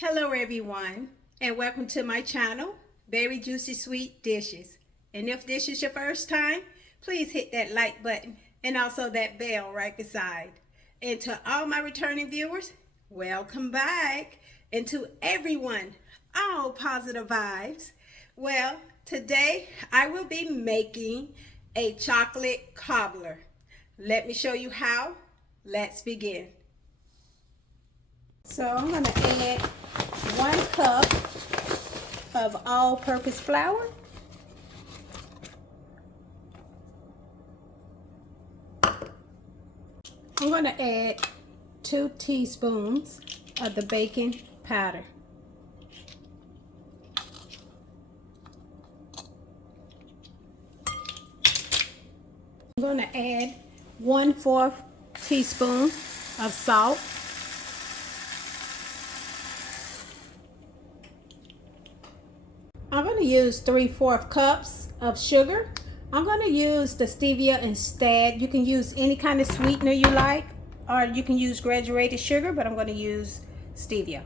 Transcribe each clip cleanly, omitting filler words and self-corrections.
Hello everyone, and welcome to my channel, Berryjuicysweet Dishes. And if this is your first time, please hit that like button and also that bell right beside. And to all my returning viewers, welcome back. And to everyone, all positive vibes. Well, today I will be making a chocolate cobbler. Let me show you how. Let's begin. So I'm going to add 1 cup of all-purpose flour. I'm going to add 2 teaspoons of the baking powder. I'm going to add 1/4 teaspoon of salt. I'm going to use 3/4 cups of sugar. I'm going to use the stevia instead. You can use any kind of sweetener you like, or you can use graduated sugar, but I'm going to use stevia.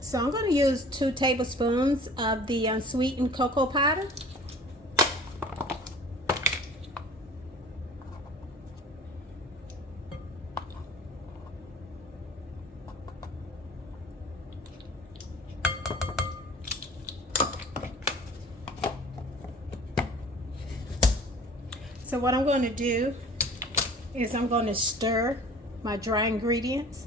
So I'm going to use 2 tablespoons of the unsweetened cocoa powder. So what I'm going to do is I'm going to stir my dry ingredients.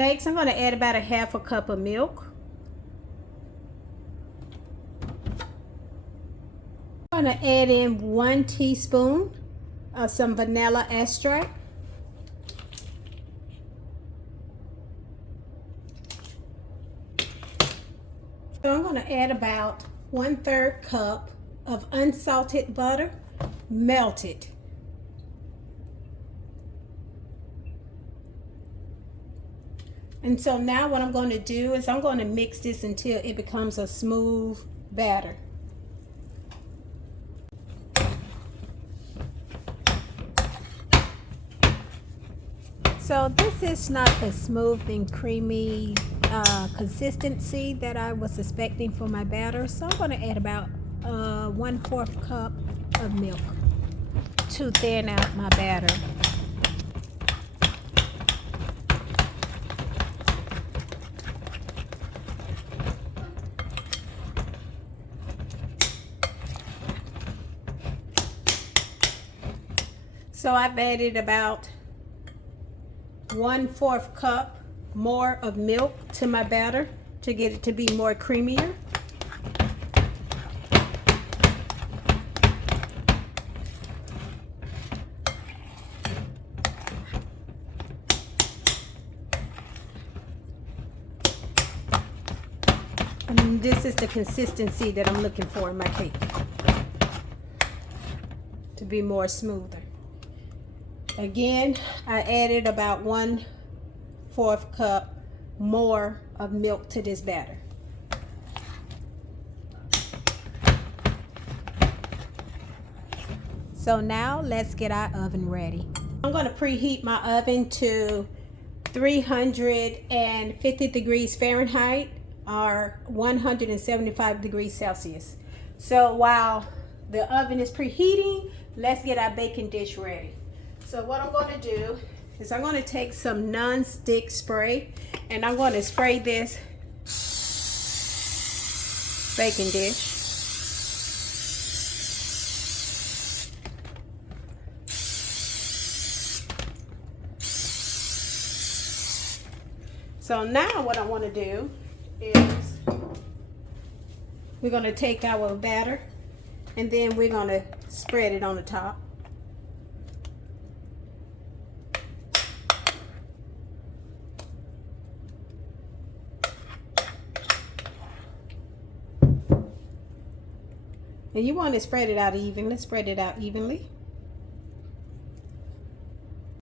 Next, I'm going to add about 1/2 cup of milk. I'm going to add in 1 teaspoon of some vanilla extract. So I'm going to add about 1/3 cup of unsalted butter, melted. And so now what I'm going to do is I'm going to mix this until it becomes a smooth batter. So this is not the smooth and creamy consistency that I was expecting for my batter. So I'm going to add about 1/4 cup of milk to thin out my batter. So I've added about 1/4 cup more of milk to my batter to get it to be more creamier. And this is the consistency that I'm looking for in my cake, to be more smoother. Again, I added about 1/4 cup more of milk to this batter. So now let's get our oven ready. I'm going to preheat my oven to 350 degrees Fahrenheit or 175 degrees Celsius. So while the oven is preheating, let's get our baking dish ready. So what I'm going to do is I'm going to take some non-stick spray and I'm going to spray this baking dish. So now what I want to do is we're going to take our batter and then we're going to spread it on the top. And you want to spread it out evenly. Spread it out evenly.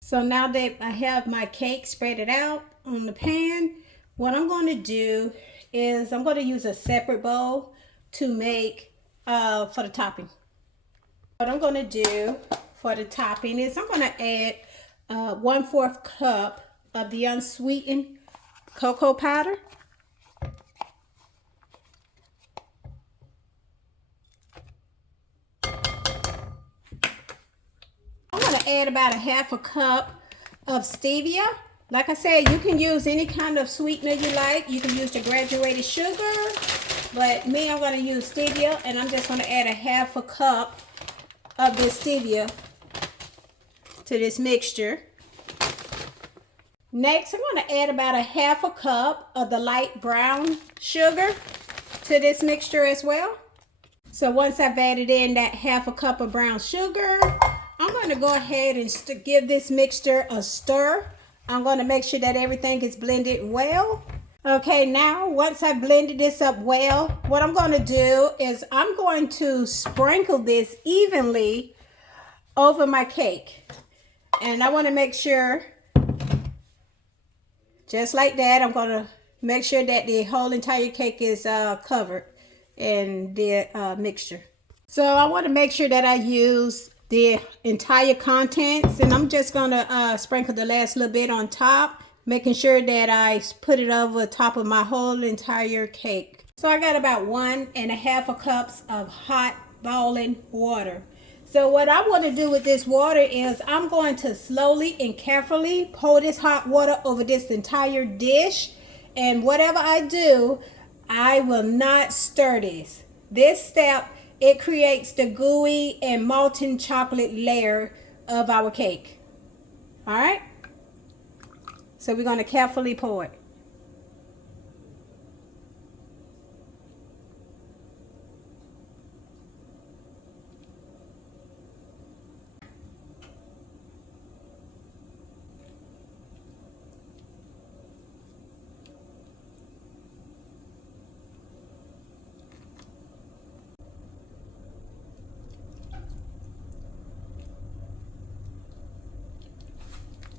So now that I have my cake spread it out on the pan, what I'm going to do is I'm going to use a separate bowl to make for the topping. What I'm going to do for the topping is I'm going to add 1/4 cup of the unsweetened cocoa powder. I'm going to add about 1/2 cup of stevia. Like I said, you can use any kind of sweetener you like. You can use the graduated sugar, but me, I'm going to use stevia, and I'm just going to add 1/2 cup of this stevia to this mixture. Next, I'm going to add about 1/2 cup of the light brown sugar to this mixture as well. So once I've added in that 1/2 cup of brown sugar, I'm going to go ahead and give this mixture a stir. I'm going to make sure that everything is blended well. Okay, now once I blended this up well, what I'm going to do is I'm going to sprinkle this evenly over my cake. And I want to make sure, just like that, I'm going to make sure that the whole entire cake is covered in the mixture. So I want to make sure that I use the entire contents, and I'm just going to sprinkle the last little bit on top, making sure that I put it over top of my whole entire cake. So I got about 1.5 cups of hot boiling water. So what I want to do with this water is I'm going to slowly and carefully pour this hot water over this entire dish, and whatever I do, I will not stir this. This step, it creates the gooey and molten chocolate layer of our cake. All right? So we're going to carefully pour it.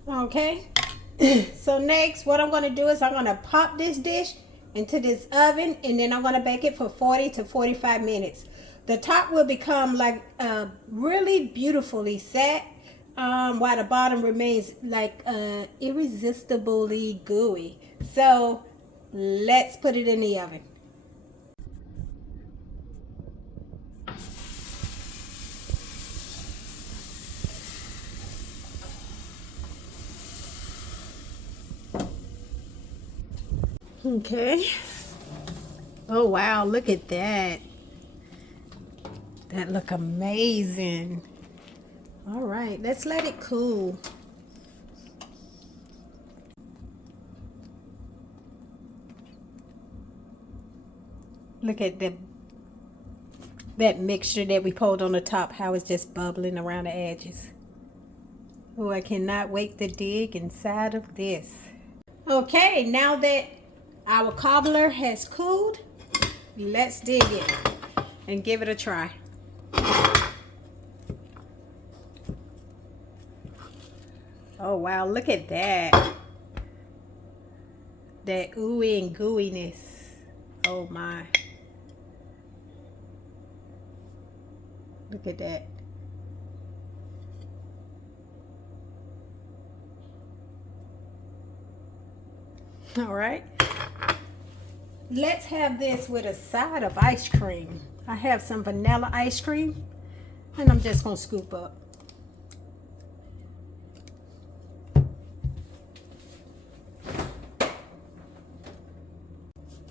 Okay, so next what I'm going to do is I'm going to pop this dish into this oven, and then I'm going to bake it for 40 to 45 minutes. The top will become like really beautifully set, while the bottom remains like irresistibly gooey. So let's put it in the oven. Okay. Oh wow, look at that. That look amazing. All right, let's let it cool. Look at that mixture that we poured on the top, how it's just bubbling around the edges. Oh, I cannot wait to dig inside of this. Okay, now that our cobbler has cooled, let's dig it and give it a try. Oh wow, look at that. That ooey and gooiness. Oh my. Look at that. All right. Let's have this with a side of ice cream. I have some vanilla ice cream, and I'm just gonna scoop up.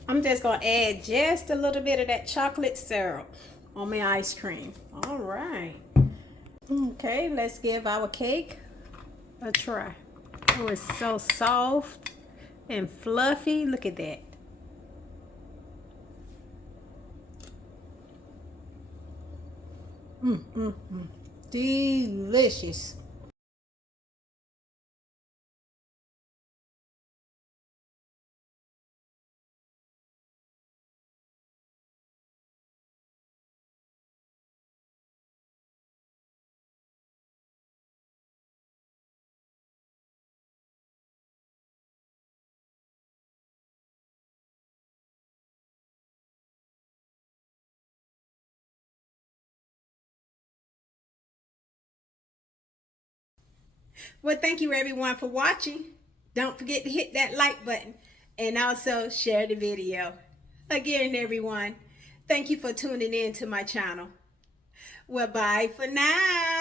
I'm just gonna add just a little bit of that chocolate syrup on my ice cream. All right. Okay, let's give our cake a try. Oh, it's so soft and fluffy. Look at that. Delicious. Well, thank you everyone for watching. Don't forget to hit that like button and also share the video. Again, everyone, thank you for tuning in to my channel. Well, bye for now.